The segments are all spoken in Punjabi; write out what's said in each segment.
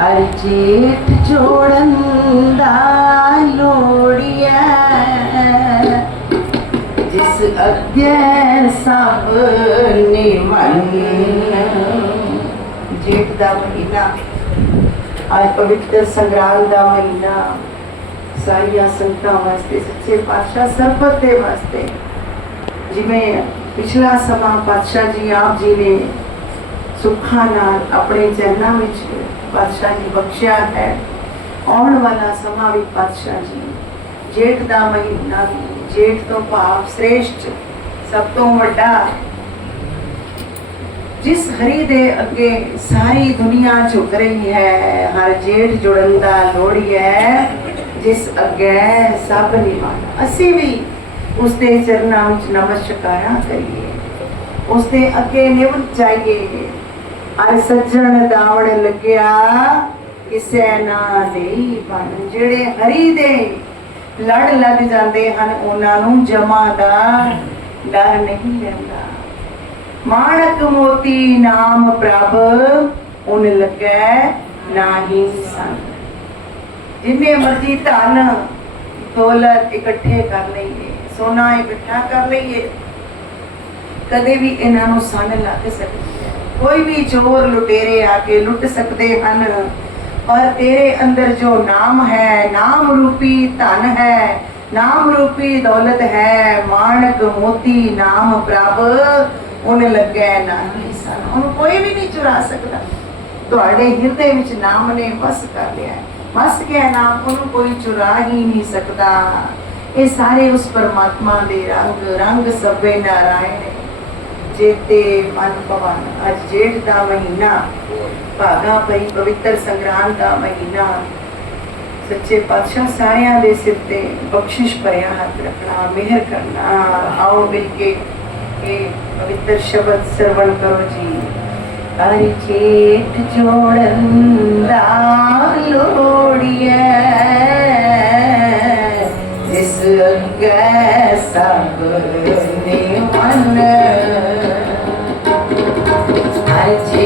ਹਰ ਜੋੜਨ ਦਾ ਲੋੜੀਐ। ਜਿਸ ਅੱਗੇ ਸਭ ਨਿਮਨ ਜੇਠ ਦਾ ਮਹੀਨਾ, ਅੱਜ ਪਵਿੱਤਰ ਸੰਗਰਾਮ ਦਾ ਮਹੀਨਾ। ਸਾਰੀਆਂ ਸੰਤਾਂ ਵਾਸਤੇ, ਸੱਚੇ ਪਾਤਸ਼ਾਹ ਸਰਬਤ ਦੇ ਵਾਸਤੇ। ਜਿਵੇਂ ਪਿਛਲਾ ਸਮਾਂ ਪਾਤਸ਼ਾਹ ਜੀ ਆਪ ਜੀ ਨੇ ਸੁੱਖਾਂ ਨਾਲ ਆਪਣੇ ਚਰਨਾਂ ਵਿੱਚ ਪਾਤਸ਼ਾਹ ਜੀ ਬਖਸ਼ਿਆ ਹੈ। ਆਉਣ ਵਾਲਾ ਸਮਾਂ ਵੀ ਪਾਤਸ਼ਾਹ ਜੀ। ਜੇਠ ਦਾ ਮਹੀਨਾ ਵੀ, ਜੇਠ ਤੋਂ ਭਾਵ ਸ੍ਰੇਸ਼ਟ ਸਭ ਤੋਂ ਵੱਡਾ। ਜਿਸ ਹਰੀ ਦੇ ਅੱਗੇ ਸਾਰੀ ਦੁਨੀਆ ਝੁਕ ਰਹੀ ਹੈ, ਹਰ ਜੇਠ ਜੁੜਨ ਦਾ ਲੋੜੀ ਹੈ ਜਿਸ ਅੱਗੇ ਸਭ ਨਿਵਾਨ ਅਸੀਂ ਵੀ ਉਸ ਦੇ ਚਰਨਾਂ ਵਿੱਚ ਨਮਸਕਾਰਾਂ ਕਰੀਏ। ਉਸ ਦੇ ਅੱਗੇ ਨਿਵ ਜਾਈਏ। ਅਰ ਸੱਜਣ ਦਾਵਣ ਲੱਗਿਆ, ਕਿਸੇ ਨਾ ਦੇਈ ਬਣ। ਜਿਹੜੇ ਹਰੀ ਦੇ ਲੜ ਲੱਗ ਜਾਂਦੇ ਹਨ, ਉਹਨਾਂ ਨੂੰ ਜਮਾ ਦਾ ਡਰ ਨਹੀਂ ਰਹਿੰਦਾ। ਮਾਣਕ ਮੋਤੀ ਨਾਮ ਪ੍ਰਭ, ਉਨ ਲੱਗੈ ਨਾਹੀ ਸੰਗ। ਜਿੰਨੇ ਮਰਜ਼ੀ ਧਨ ਦੌਲਤ ਇਕੱਠੇ ਕਰ ਲਈਏ, ਸੋਨਾ ਇਕੱਠਾ ਕਰ ਲਈਏ, ਕਦੇ ਵੀ ਇਹਨਾਂ ਨੂੰ ਸੰਨ ਲੱਗ ਸਕਦੀ ਕੋਈ ਵੀ ਚੋਰ ਲੁਟੇਰੇ ਆ ਕੇ ਲੁੱਟ ਸਕਦੇ ਹਨ, ਪਰ ਤੇਰੇ ਅੰਦਰ ਜੋ ਨਾਮ ਹੈ, ਨਾਮ ਰੂਪੀ ਧਨ ਹੈ, ਨਾਮ ਰੂਪੀ ਦੌਲਤ ਹੈ, ਮਾਣਕ ਮੋਤੀ ਨਾਮ ਪ੍ਰਭ, ਉਹਨੇ ਲੱਗਿਆ ਨਹੀਂ ਸਨ। ਉਹਨੂੰ ਕੋਈ ਵੀ ਨਹੀਂ ਚੁਰਾ ਸਕਦਾ। ਤੁਹਾਡੇ ਹਿਰਦੇ ਵਿੱਚ ਨਾਮ ਨੇ ਵਸ ਕਰ ਲਿਆ ਹੈ। ਵਸ ਗਿਆ ਨਾਮ, ਉਹਨੂੰ ਕੋਈ ਚੁਰਾ ਹੀ ਨਹੀਂ ਸਕਦਾ। ਇਹ ਸਾਰੇ ਉਸ ਪਰਮਾਤਮਾ ਦੇ ਰੰਗ ਰੰਗ ਸਭੇ ਨਾਰਾਇਣ ਜੇਤੇ ਮਨ ਪਵਨ ਅੱਜ ਜੇਠ ਦਾ ਮਹੀਨਾ। ਭਾਗਾ ਪਈ ਪਵਿੱਤਰ ਸੰਗਰਾਮ ਦਾ ਮਹੀਨਾ। ਸੱਚੇ ਪਾਤਸ਼ਾਹ ਸਾਰਿਆਂ ਦੇ ਸਿਰ ਤੇ ਬਖਸ਼ਿਸ਼ ਭਰਿਆ ਹੱਥ ਰੱਖਣਾ, ਮਿਹਰ ਕਰਨਾ। ਆਓ ਮਿਲ ਕੇ ਇਹ ਪਵਿੱਤਰ ਸ਼ਬਦ ਸਰਵਣ ਕਰੋ ਜੀ। ਹਰਿ ਚੇਤ ਜੋੜਨ ਦਾ ਲੋੜੀਐ ਜਿਸ ਅੱਗੇ ਸਭ ਨੇ ਮਨ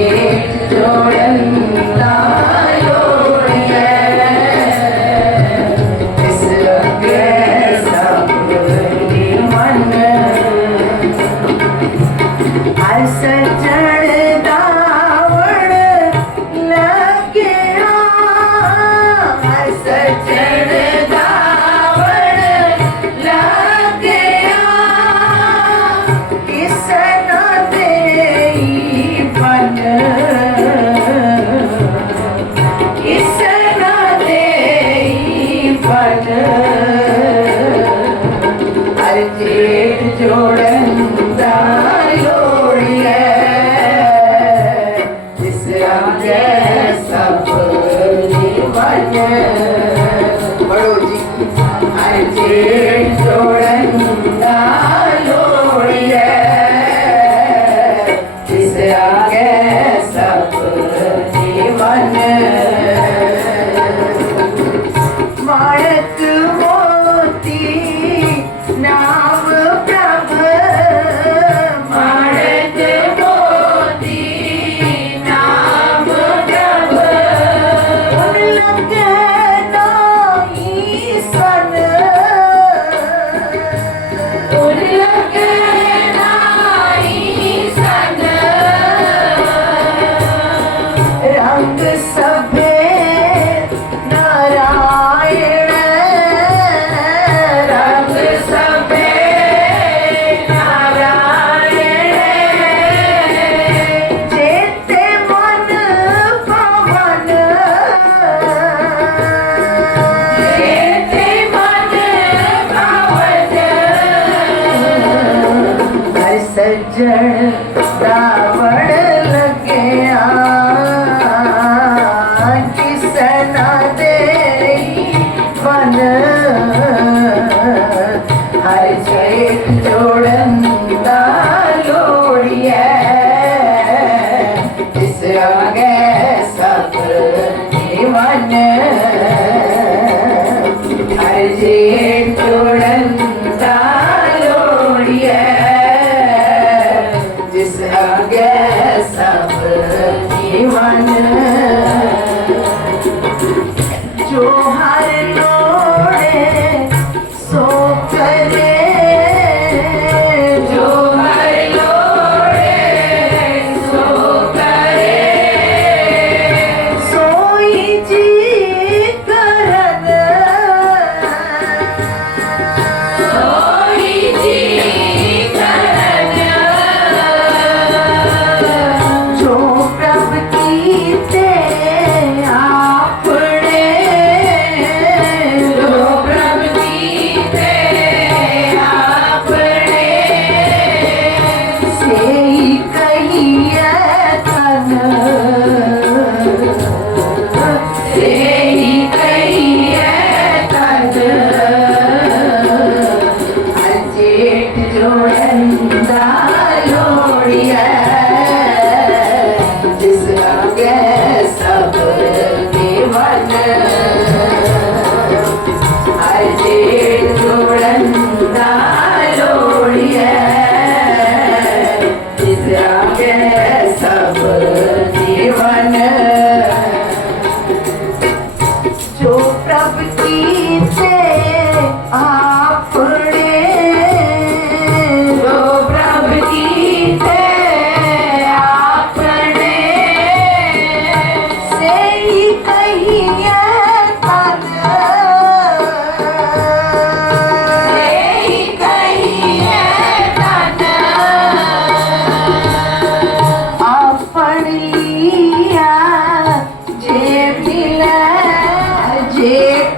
ਜੋੜ ਸੱਜਣ ਰਾਵਣ ਲੱਗਿਆ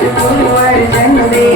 to the world and.